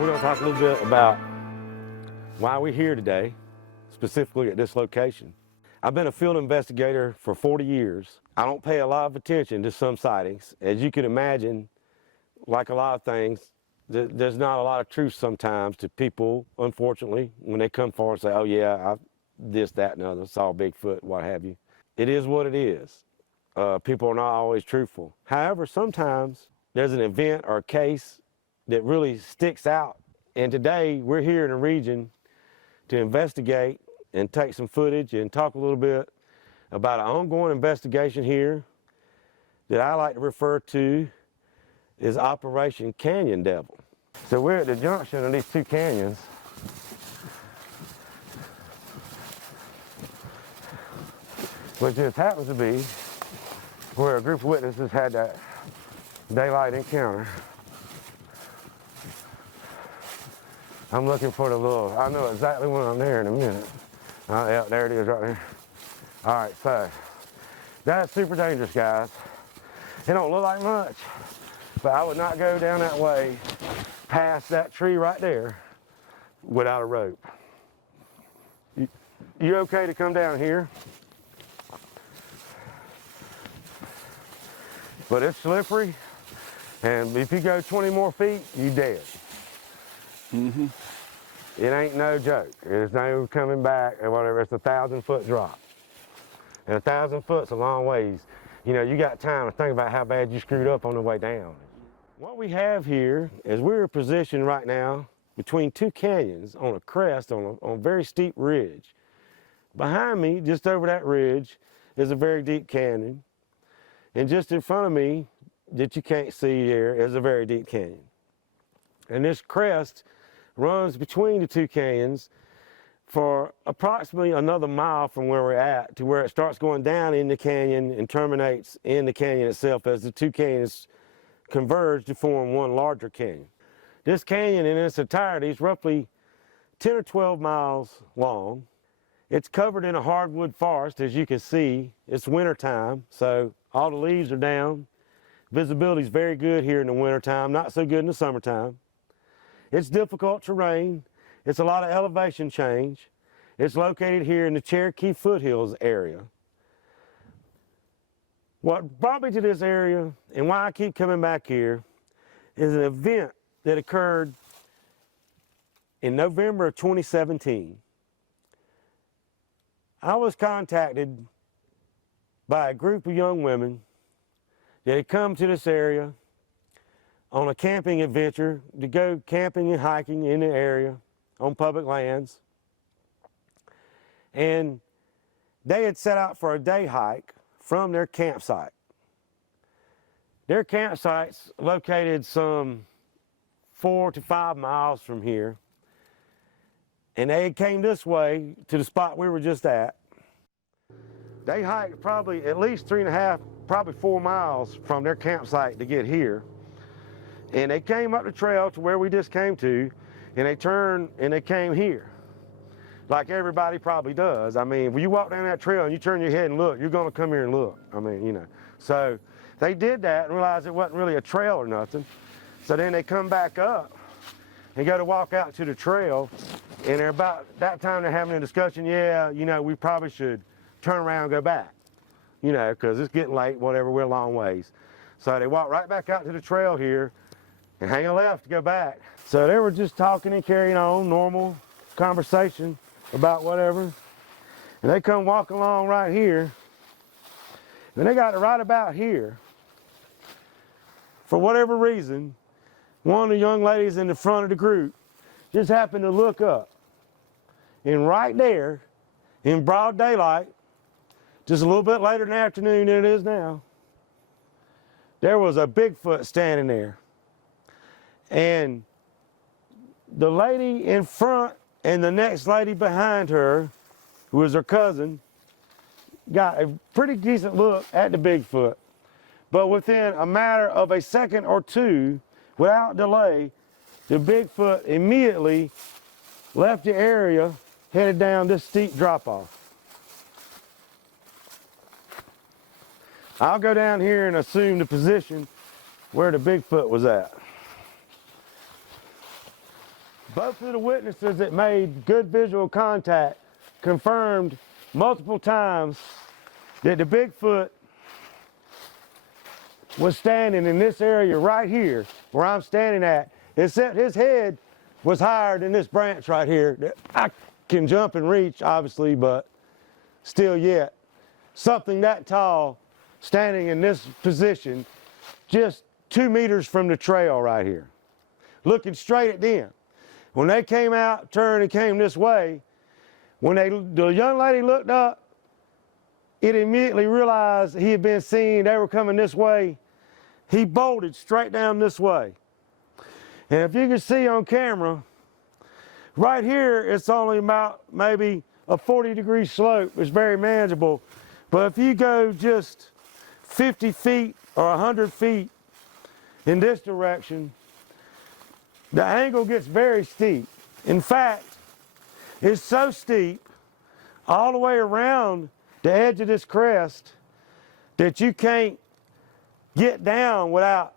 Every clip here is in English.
We're going to talk a little bit about why we're here today, specifically at this location. I've been a field investigator for 40 years. I don't pay a lot of attention to some sightings. As you can imagine, like a lot of things, there's not a lot of truth sometimes to people, unfortunately, when they come forward and say, oh yeah, I this, that, and other, saw Bigfoot, what have you. It is what it is. People are not always truthful. However, sometimes there's an event or a case that really sticks out. And today we're here in a region to investigate and take some footage and talk a little bit about an ongoing investigation here that I like to refer to as Operation Canyon Devil. So we're at the junction of these two canyons. Which just happens to be where a group of witnesses had that daylight encounter. I'm looking for the little, I know exactly when I'm there in a minute. Yeah, there it is right there. All right, so that's super dangerous, guys. It don't look like much, but I would not go down that way past that tree right there without a rope. You okay to come down here? But it's slippery, and if you go 20 more feet, you dead. Mm-hmm. It ain't no joke. There's no coming back or whatever. It's a 1,000-foot drop. And 1,000 foot's a long ways. You know, you got time to think about how bad you screwed up on the way down. What we have here is we're positioned right now between two canyons on a crest on a very steep ridge. Behind me, just over that ridge, is a very deep canyon. And just in front of me, that you can't see there, is a very deep canyon. And this crest runs between the two canyons for approximately another mile from where we're at to where it starts going down in the canyon and terminates in the canyon itself as the two canyons converge to form one larger canyon. This canyon in its entirety is roughly 10 or 12 miles long. It's covered in a hardwood forest, as you can see. It's wintertime, so all the leaves are down. Visibility is very good here in the wintertime, not so good in the summertime. It's difficult terrain. It's a lot of elevation change. It's located here in the Cherokee Foothills area. What brought me to this area and why I keep coming back here is an event that occurred in November of 2017. I was contacted by a group of young women that had come to this area on a camping adventure to go camping and hiking in the area on public lands. And they had set out for a day hike from their campsite. Their campsite's located some 4 to 5 miles from here. And they came this way to the spot we were just at. They hiked probably at least 3.5, probably 4 miles from their campsite to get here. And they came up the trail to where we just came to, and they turned and they came here. Like everybody probably does. I mean, when you walk down that trail and you turn your head and look, you're gonna come here and look. I mean, you know. So they did that and realized it wasn't really a trail or nothing. So then they come back up and go to walk out to the trail, and they're about that time they're having a discussion, yeah, you know, we probably should turn around and go back, you know, because it's getting late, whatever, we're a long ways. So they walk right back out to the trail here and hang a left to go back. So they were just talking and carrying on, normal conversation about whatever. And they come walking along right here, and they got it right about here. For whatever reason, one of the young ladies in the front of the group just happened to look up. And right there, in broad daylight, just a little bit later in the afternoon than it is now, there was a Bigfoot standing there. And the lady in front and the next lady behind her, who was her cousin, got a pretty decent look at the Bigfoot. But within a matter of a second or two, without delay, the Bigfoot immediately left the area, headed down this steep drop-off. I'll go down here and assume the position where the Bigfoot was at. Both of the witnesses that made good visual contact confirmed multiple times that the Bigfoot was standing in this area right here where I'm standing at, except his head was higher than this branch right here that I can jump and reach, obviously, but still yet. Something that tall standing in this position just 2 meters from the trail right here, looking straight at them. When they came out, turned and came this way, when the young lady looked up, it immediately realized he had been seen, they were coming this way. He bolted straight down this way. And if you can see on camera, right here, it's only about maybe a 40-degree slope. It's very manageable. But if you go just 50 feet or 100 feet in this direction, the angle gets very steep. In fact, it's so steep all the way around the edge of this crest that you can't get down without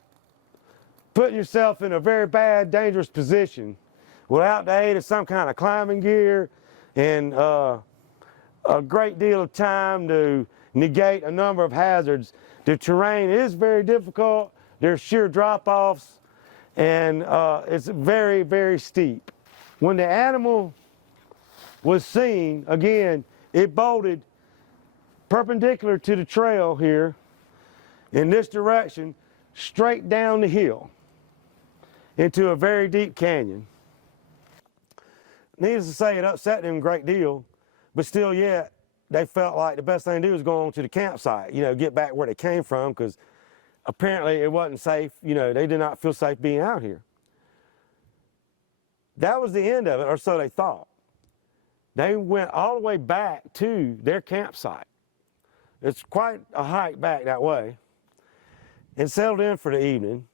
putting yourself in a very bad, dangerous position without the aid of some kind of climbing gear and a great deal of time to negate a number of hazards. The terrain is very difficult. There's sheer drop-offs, and it's very, very steep. When the animal was seen, again, it bolted perpendicular to the trail here in this direction, straight down the hill into a very deep canyon. Needless to say, it upset them a great deal, but still yet, they felt like the best thing to do was go on to the campsite, get back where they came from, because apparently it wasn't safe, they did not feel safe being out here. That was the end of it, or so they thought. They went all the way back to their campsite. It's quite a hike back that way, and settled in for the evening.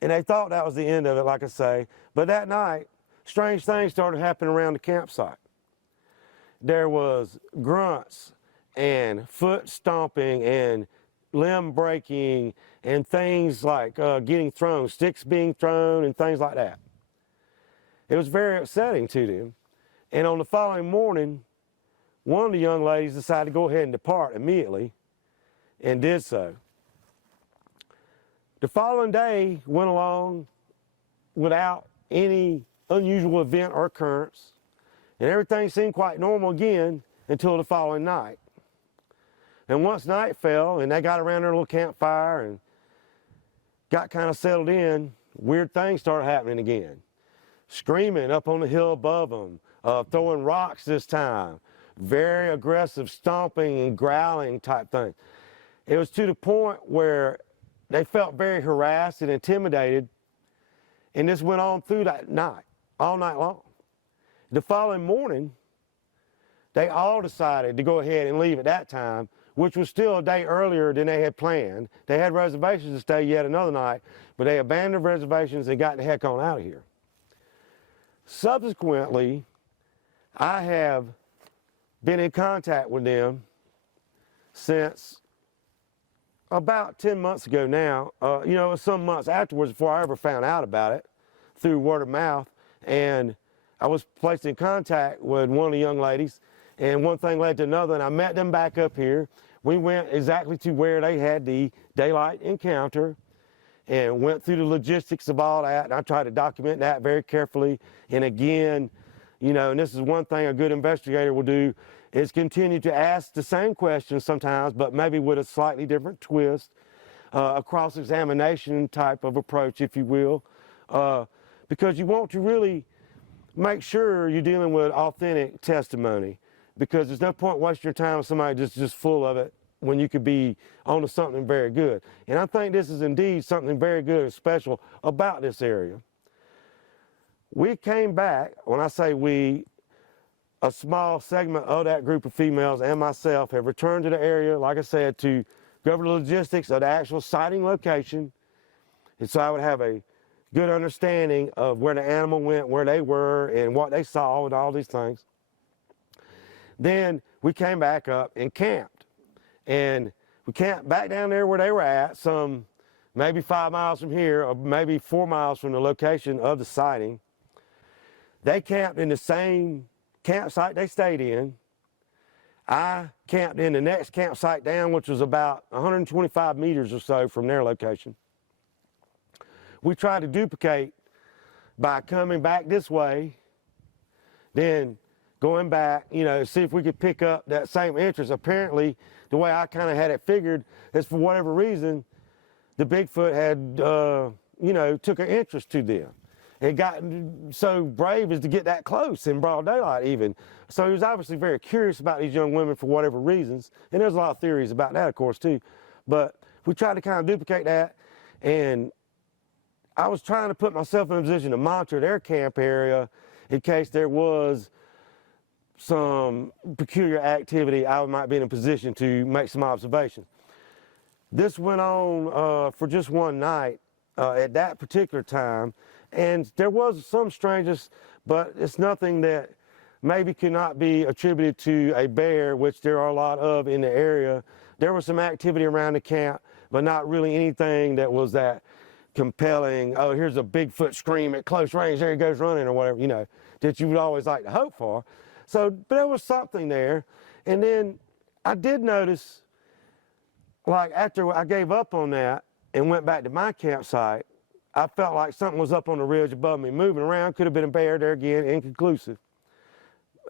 And they thought that was the end of it, like I say. But that night, strange things started happening around the campsite. There was grunts and foot stomping and limb breaking and things like getting thrown, sticks being thrown and things like that. It was very upsetting to them. And on the following morning, one of the young ladies decided to go ahead and depart immediately and did so. The following day went along without any unusual event or occurrence, and everything seemed quite normal again until the following night. And once night fell and they got around their little campfire and got kind of settled in, weird things started happening again. Screaming up on the hill above them, throwing rocks this time, very aggressive stomping and growling type thing. It was to the point where they felt very harassed and intimidated, and this went on through that night, all night long. The following morning, they all decided to go ahead and leave at that time, which was still a day earlier than they had planned. They had reservations to stay yet another night, but they abandoned their reservations and got the heck on out of here. Subsequently, I have been in contact with them since about 10 months ago now. It was some months afterwards before I ever found out about it through word of mouth. And I was placed in contact with one of the young ladies, and one thing led to another, and I met them back up here. We went exactly to where they had the daylight encounter and went through the logistics of all that, and I tried to document that very carefully. And again, and this is one thing a good investigator will do, is continue to ask the same questions sometimes, but maybe with a slightly different twist, a cross-examination type of approach, if you will, because you want to really make sure you're dealing with authentic testimony, because there's no point wasting your time with somebody just full of it when you could be onto something very good. And I think this is indeed something very good and special about this area. We came back, when I say we, a small segment of that group of females and myself have returned to the area, like I said, to go over the logistics of the actual sighting location, and so I would have a good understanding of where the animal went, where they were, and what they saw, and all these things. Then we came back up and camped, and we camped back down there where they were at, some maybe 5 miles from here, or maybe 4 miles from the location of the sighting. They camped in the same campsite they stayed in. I camped in the next campsite down, which was about 125 meters or so from their location. We tried to duplicate by coming back this way, then going back, you know, see if we could pick up that same interest. Apparently, the way I kind of had it figured is for whatever reason, the Bigfoot had, you know, took an interest to them. It got so brave as to get that close in broad daylight even. So he was obviously very curious about these young women for whatever reasons. And there's a lot of theories about that, of course, too. But we tried to kind of duplicate that. And I was trying to put myself in a position to monitor their camp area in case there was some peculiar activity. I might be in a position to make some observations. This went on for just one night at that particular time. And there was some strangeness, but it's nothing that maybe cannot be attributed to a bear, which there are a lot of in the area. There was some activity around the camp, but not really anything that was that compelling, oh, here's a Bigfoot scream at close range, there he goes running or whatever, you know, that you would always like to hope for. So, but there was something there. And then I did notice, like after I gave up on that and went back to my campsite, I felt like something was up on the ridge above me, moving around. Could have been a bear there again, inconclusive.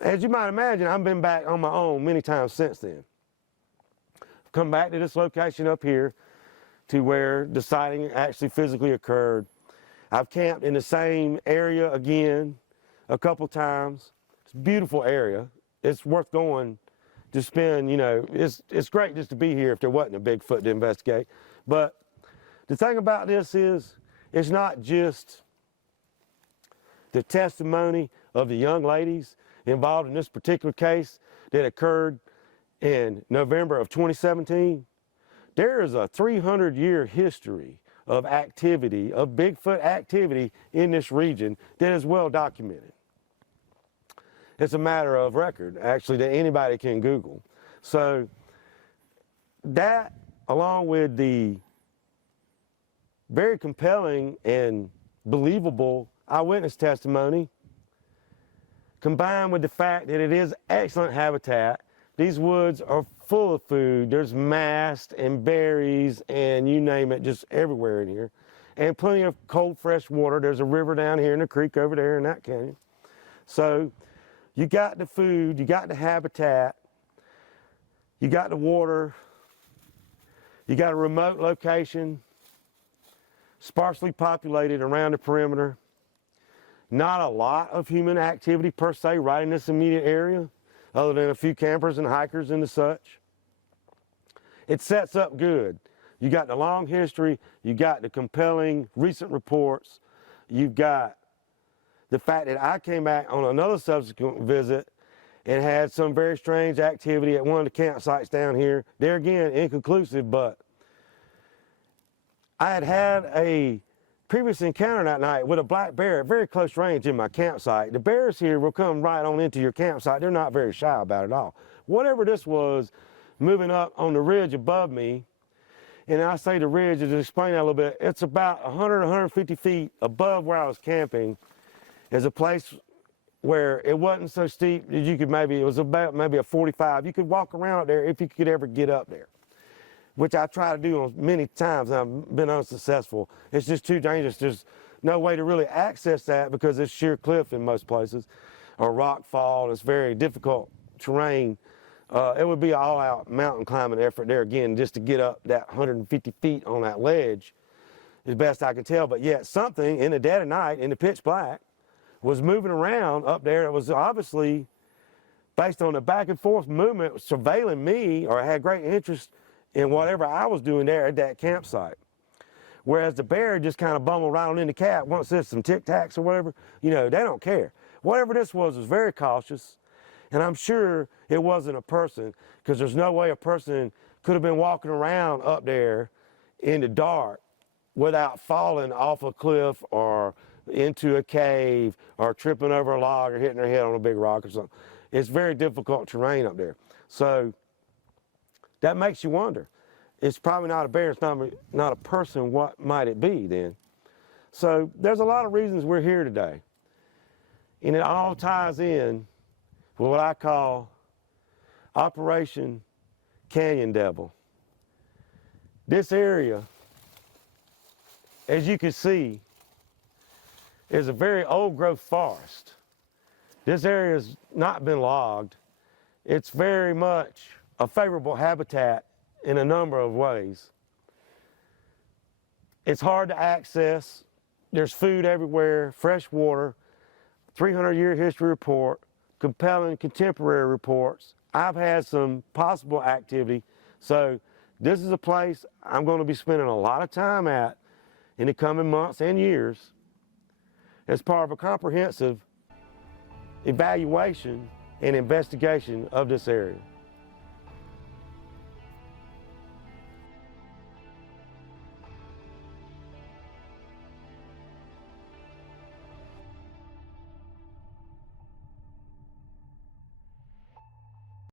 As you might imagine, I've been back on my own many times since then. I've come back to this location up here to where the sighting actually physically occurred. I've camped in the same area again a couple times. It's a beautiful area. It's worth going to spend, you know, it's great just to be here if there wasn't a Bigfoot to investigate. But the thing about this is, it's not just the testimony of the young ladies involved in this particular case that occurred in November of 2017. There is a 300-year history of activity, of Bigfoot activity in this region that is well documented. It's a matter of record, actually, that anybody can Google. So that, along with the very compelling and believable eyewitness testimony, combined with the fact that it is excellent habitat. These woods are full of food. There's mast and berries and you name it, just everywhere in here. And plenty of cold, fresh water. There's a river down here and a creek over there in that canyon. So you got the food, you got the habitat, you got the water, you got a remote location, sparsely populated around the perimeter. Not a lot of human activity per se right in this immediate area, other than a few campers and hikers and the such. It sets up good. You got the long history, you got the compelling recent reports, you've got the fact that I came back on another subsequent visit and had some very strange activity at one of the campsites down here. There again, inconclusive, but I had a previous encounter that night with a black bear at very close range in my campsite. The bears here will come right on into your campsite. They're not very shy about it at all. Whatever this was, moving up on the ridge above me, and I say the ridge, to explain that a little bit, it's about 100, 150 feet above where I was camping. Is a place where it wasn't so steep that you could maybe, it was about maybe a 45. You could walk around up there if you could ever get up there, which I try to do many times and I've been unsuccessful. It's just too dangerous. There's no way to really access that because it's sheer cliff in most places or rock fall. It's very difficult terrain. It would be an all-out mountain climbing effort there again just to get up that 150 feet on that ledge, as best I can tell. But yet something in the dead of night, in the pitch black, was moving around up there. It was obviously based on the back and forth movement, surveilling me, or had great interest in whatever I was doing there at that campsite. Whereas the bear just kind of bumbled right on in the cat. Once there's some Tic Tacs or whatever, you know, they don't care. Whatever this was very cautious. And I'm sure it wasn't a person, because there's no way a person could have been walking around up there in the dark without falling off a cliff or into a cave or tripping over a log or hitting their head on a big rock or something. It's very difficult terrain up there. So that makes you wonder. It's probably not a bear, it's not a person. What might it be then? So there's a lot of reasons we're here today. And it all ties in with what I call Operation Canyon Devil. This area, as you can see, is a very old growth forest. This area has not been logged. It's very much a favorable habitat in a number of ways. It's hard to access. There's food everywhere, fresh water, 300-year history report, compelling contemporary reports. I've had some possible activity. So this is a place I'm going to be spending a lot of time at in the coming months and years as part of a comprehensive evaluation and investigation of this area.